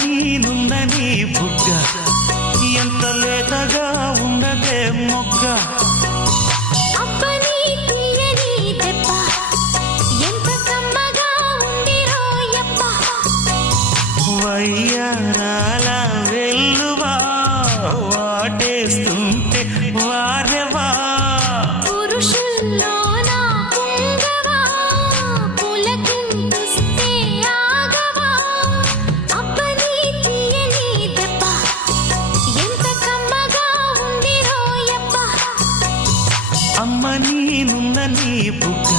నీనుందని బుగ్గ ఎంత లేతగా ఉన్నదే మొగ్గ అబ్బని తీయని దెబ్బ ఎంత కమ్మగా ఉంది రోయప్ప వయ్యారాల వెల్లువా వాటేస్తుంటే వారెవా పురుషుల్లోన పుంగవా పులకింతుస్తే ఆగవా అబ్బని తీయని దెబ్బ ఎంత కమ్మగా ఉంది రోయప్ప అమ్మ నీనుందని బుగ్గ